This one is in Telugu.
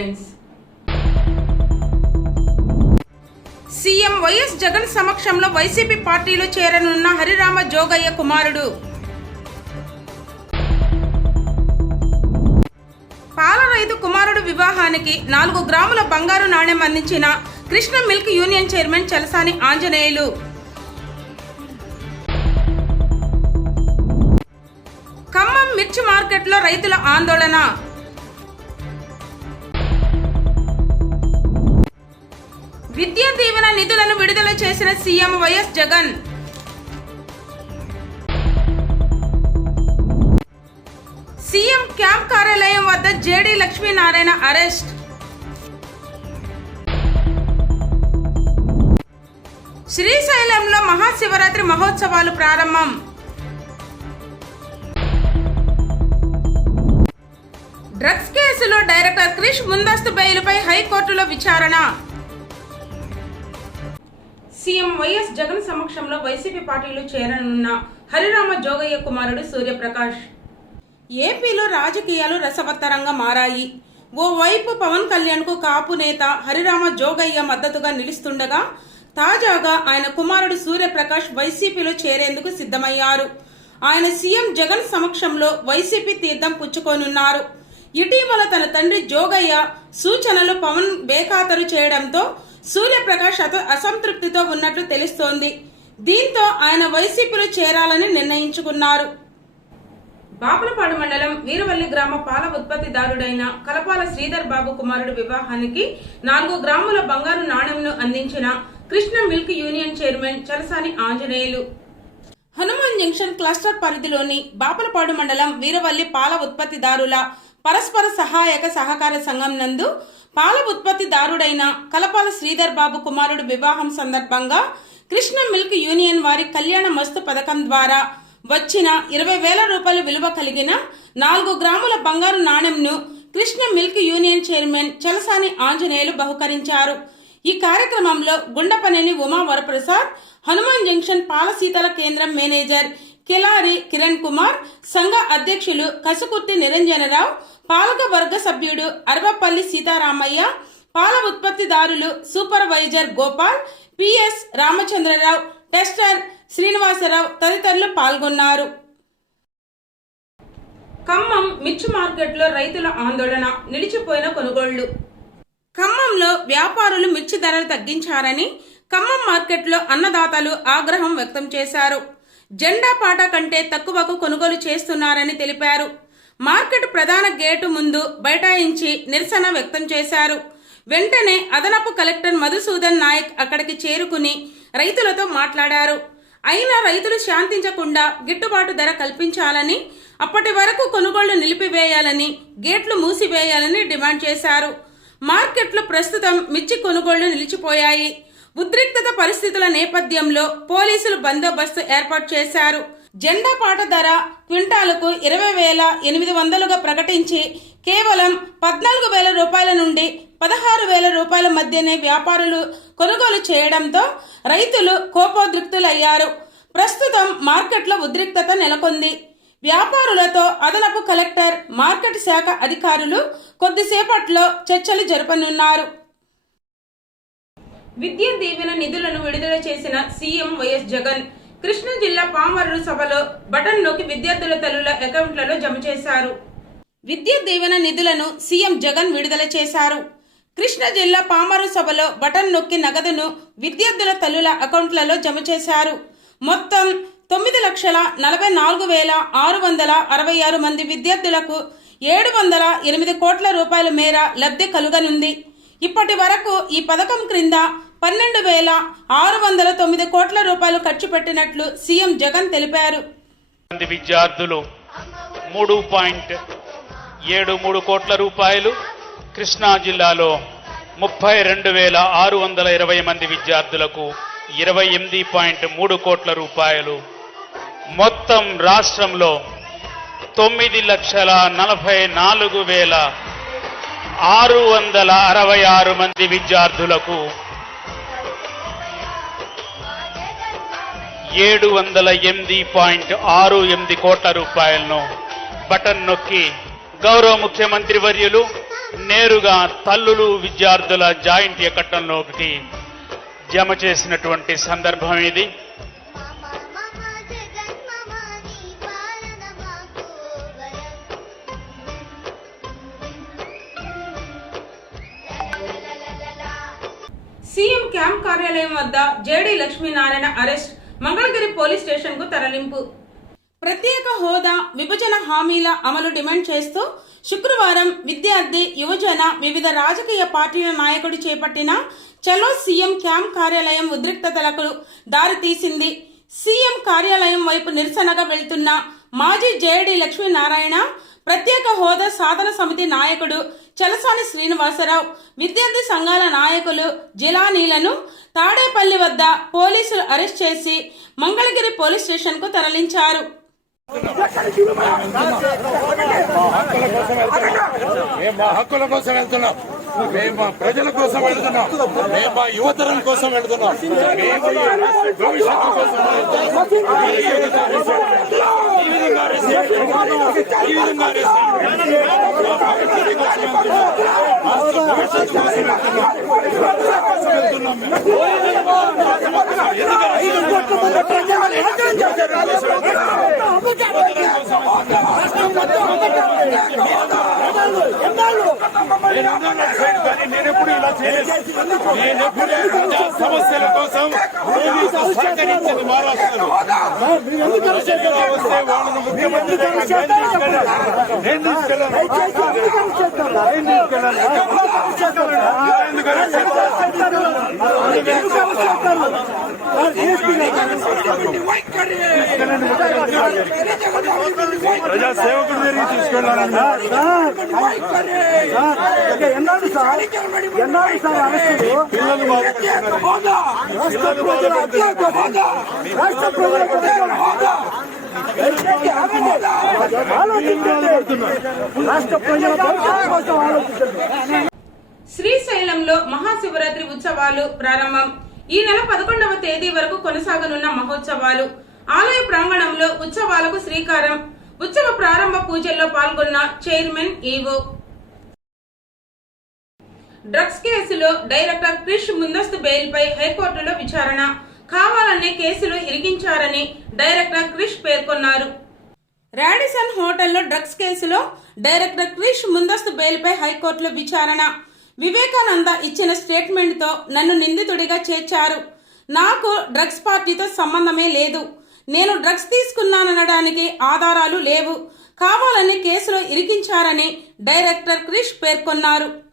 ఫ్రెండ్స్ సీఎం వైఎస్ జగన్ సమక్షంలో వైసీపీ పార్టీలో చేరనున్న హరిరామ జోగయ్య కుమారుడు. పాల రైతు కుమారుడు వివాహానికి నాలుగు గ్రాముల బంగారు నాణ్యం అందించిన Krishna milk union chairman Chalasani Anjaneyulu. Khammam మిర్చి మార్కెట్లో రైతుల ఆందోళన. విద్యా దీవెన నిధులను విడుదల చేసిన CM YS Jagan. CM camp కార్యాలయం వద్ద జేడీ లక్ష్మీనారాయణ అరెస్ట్. శ్రీశైలంలో మహాశివరాత్రి మహోత్సవాలు ప్రారంభం. డ్రగ్స్ కేసులో డైరెక్టర్ క్రిష్ ముందస్తు బెయిల్పై హైకోర్టులో విచారణ. సీఎం వైఎస్ జగన్ సమక్షంలో వైసీపీ పార్టీలో చేరనున్న హరిరామ జోగయ్య కుమారుడు సూర్యప్రకాష్. ఏపీలో రాజకీయాలు రసవత్తరంగా మారాయి. ఓవైపు పవన్ కళ్యాణ్కు కాపు నేత హరిరామ జోగయ్య మద్దతుగా నిలుస్తుండగా తాజాగా ఆయన కుమారుడు సూర్యప్రకాష్ వైసీపీలో చేరేందుకు సిద్ధమయ్యారు. ఆయన సీఎం జగన్ సమక్షంలో వైసీపీ తీర్థం పుచ్చుకోనున్నారు. ఇటీవల తన తండ్రి జోగయ్య సూచనలు పవన్ బేఖాతరు చేయడంతో సూర్యప్రకాష్ అత అసంతృప్తితో ఉన్నట్లు తెలుస్తోంది. దీంతో ఆయన వైసీపీలో చేరాలని నిర్ణయించుకున్నారు. బాపులపాడు మండలం వీరవల్లి గ్రామ పాల ఉత్పత్తిదారుడైన కలపాల శ్రీధర్ బాబు కుమారుడు వివాహానికి నాలుగు గ్రాముల బంగారు నాణెంను అందించిన Krishna milk union chairman Chalasani Anjaneyulu. Hanuman junction cluster పరిధిలోని బాపలపాడు మండలం వీరవల్లి పాల ఉత్పత్తిదారుల పరస్పర సహాయక సహకార సంఘం నందు పాల ఉత్పత్తిదారుడైన కలపాల శ్రీధర్ బాబు కుమారుడు వివాహం సందర్భంగా కృష్ణ మిల్క్ యూనియన్ వారి కళ్యాణ మస్తు పథకం ద్వారా వచ్చిన ఇరవై వేల రూపాయల విలువ కలిగిన నాలుగు గ్రాముల బంగారు నాణెంను Krishna milk union chairman Chalasani Anjaneyulu బహుకరించారు. ఈ కార్యక్రమంలో గుండపనేని ఉమా వరప్రసాద్ హనుమాన్ జంక్షన్ పాల శీతల కేంద్రం మేనేజర్ కిలారి కిరణ్ కుమార్ సంఘ అధ్యక్షులు కసుకుర్తి నిరంజనరావు పాలక వర్గ సభ్యుడు అరవపల్లి సీతారామయ్య పాల ఉత్పత్తిదారులు supervisor Gopal PS Ramachandrarao tester Srinivasarao తదితరులు పాల్గొన్నారు. ఖమ్మం మిర్చి మార్కెట్లో రైతుల ఆందోళన నిలిచిపోయిన కొనుగోళ్ళు. ఖమ్మంలో వ్యాపారులు మిర్చి ధరలు తగ్గించారని ఖమ్మం మార్కెట్లో అన్నదాతలు ఆగ్రహం వ్యక్తం చేశారు. జెండా పాట కంటే తక్కువకు కొనుగోలు చేస్తున్నారని తెలిపారు. మార్కెట్ ప్రధాన గేటు ముందు బైఠాయించి నిరసన వ్యక్తం చేశారు. వెంటనే అదనపు కలెక్టర్ మధుసూదన్ నాయక్ అక్కడికి చేరుకుని రైతులతో మాట్లాడారు. అయినా రైతులు శాంతించకుండా గిట్టుబాటు ధర కల్పించాలని అప్పటి వరకు కొనుగోళ్ళు నిలిపివేయాలని గేట్లు మూసివేయాలని డిమాండ్ చేశారు. మార్కెట్లో ప్రస్తుతం మిర్చి కొనుగోళ్ళు నిలిచిపోయాయి. ఉద్రిక్తత పరిస్థితుల నేపథ్యంలో పోలీసులు బందోబస్తు ఏర్పాటు చేశారు. జెండా పాట ధర క్వింటాలకు ఇరవై వేల ఎనిమిది వందలుగా ప్రకటించి కేవలం పద్నాలుగు వేల రూపాయల నుండి పదహారు వేల రూపాయల మధ్యనే వ్యాపారులు కొనుగోలు చేయడంతో రైతులు కోపోద్రిక్తులయ్యారు. ప్రస్తుతం మార్కెట్లో ఉద్రిక్తత నెలకొంది. వ్యాపారులతో అదనపు కలెక్టర్ మార్కెట్ శాఖ అధికారులు కొద్దిసేపట్లో చర్చలు జరపనున్నారు. విద్యా దీవెన నిధులను విడుదల చేసిన సీఎం వైఎస్ జగన్ కృష్ణా జిల్లా పామర్రు సభలో బటన్ నొక్కి విద్యార్థుల తల్లుల అకౌంట్లలో జమ చేశారు. విద్యా దీవెన నిధులను సీఎం జగన్ విడుదల చేశారు. కృష్ణా జిల్లా పామరు సభలో బటన్ నొక్కి నగదును విద్యార్థుల తల్లుల అకౌంట్లలో జమ చేశారు. మొత్తం తొమ్మిది లక్షల నలభై నాలుగు వేల ఆరు వందల అరవై ఆరు మంది విద్యార్థులకు ఏడు వందల ఎనిమిది కోట్ల రూపాయల మేర లబ్ధి కలుగనుంది. ఇప్పటి వరకు ఈ పథకం క్రింద పన్నెండు వేల ఆరు వందల తొమ్మిది కోట్ల రూపాయలు ఖర్చు పెట్టినట్లు సీఎం జగన్ తెలిపారు. మంది విద్యార్థులు మూడు పాయింట్ ఏడు మూడు కోట్ల రూపాయలు కృష్ణా జిల్లాలో ముప్పై రెండు వేల ఆరు వందల ఇరవై మంది విద్యార్థులకు ఇరవై ఎనిమిది పాయింట్ మూడు కోట్ల రూపాయలు. మొత్తం రాష్ట్రంలో తొమ్మిది లక్షల నలభై నాలుగు వేల ఆరు వందల అరవై ఆరు మంది విద్యార్థులకు ఏడు వందల ఎనిమిది పాయింట్ ఆరు ఎనిమిది కోట్ల రూపాయలను బటన్ నొక్కి గౌరవ ముఖ్యమంత్రి వర్యులు నేరుగా తల్లులు విద్యార్థుల జాయింట్ ఎక్కటంలోకి జమ చేసినటువంటి సందర్భం ఇది. సీఎం క్యాంప్ కార్యాలయం వద్ద JD Lakshminarayana arrest Mangalagiri police స్టేషన్కు తరలింపు. ప్రత్యేక హోదా విభజన హామీల అమలు డిమాండ్ చేస్తూ శుక్రవారం విద్యార్థి యువజన వివిధ రాజకీయ పార్టీల నాయకుడు చేపట్టిన చలో సీఎం క్యాంప్ కార్యాలయం ఉద్రిక్తతలకు దారితీసింది సీఎం కార్యాలయం వైపు నిరసనగా వెళ్తున్న మాజీ జేడీ లక్ష్మీనారాయణ ప్రత్యేక హోదా సాధన సమితి నాయకుడు చలసాని శ్రీనివాసరావు విద్యార్థి సంఘాల నాయకులు జిలానీలను తాడేపల్లి వద్ద పోలీసులు అరెస్ట్ చేసి మంగళగిరి పోలీస్ స్టేషన్కు తరలించారు. మా హక్కుల కోసం వెళ్తున్నాం. మేము మా ప్రజల కోసం వెళ్తున్నాం. మేము మా యువతరం కోసం వెళ్తున్నాం. మేము భవిష్యత్తు కోసం విధంగా arrest చేయండి. ఈ విధంగా arrest చేయండి. మా భవిష్యత్తు కోసం వెళ్తున్నాం. రాష్ట్ర నేను ఇలా చేయలేదు ప్రజా సమస్యల కోసం పోలీసు సహకరించింది మహారాష్ట్రలో వస్తే వాళ్ళను? ముఖ్యమంత్రి దగ్గర నేను తీసుకెళ్ళాను నేను తీసుకెళ్ళాను ప్రజా సేవకుడు దగ్గరికి ఎన్నాడు సార్ ఎన్నాడు సార్ అరెస్టులు రాష్ట్ర ప్రజల కోసం ఆలోచించండి. రాష్ట్ర ప్రజల భవిష్యత్తు కోసం ఆలోచించండి. శ్రీశైలంలో మహాశివరాత్రి ఉత్సవాలు ప్రారంభం. ఈ నెల పదకొండవ తేదీ వరకు కొనసాగనున్న మహోత్సవాలు. ఆలయ ప్రాంగణంలో ఉత్సవాలకు శ్రీకారం. ఉత్సవ ప్రారంభ పూజల్లో పాల్గొన్న చైర్మన్ ఈవో. డ్రగ్స్ కేసులో డైరెక్టర్ క్రిష్ ముందస్తు బెయిల్పై హైకోర్టులో విచారణ. కావాలనే కేసులు ఇరిగించారని డైరెక్టర్ క్రిష్ పేర్కొన్నారు. రాడిసన్ హోటల్లో డ్రగ్స్ కేసులో డైరెక్టర్ క్రిష్ ముందస్తు బెయిల్పై హైకోర్టులో విచారణ. వివేకానంద ఇచ్చిన స్టేట్మెంట్తో నన్ను నిందితుడిగా చేర్చారు. నాకు డ్రగ్స్ పార్టీతో సంబంధమే లేదు. నేను డ్రగ్స్ తీసుకున్నాననడానికి ఆధారాలు లేవు. కావాలని కేసులో ఇరికించారని డైరెక్టర్ క్రిష్ పేర్కొన్నారు.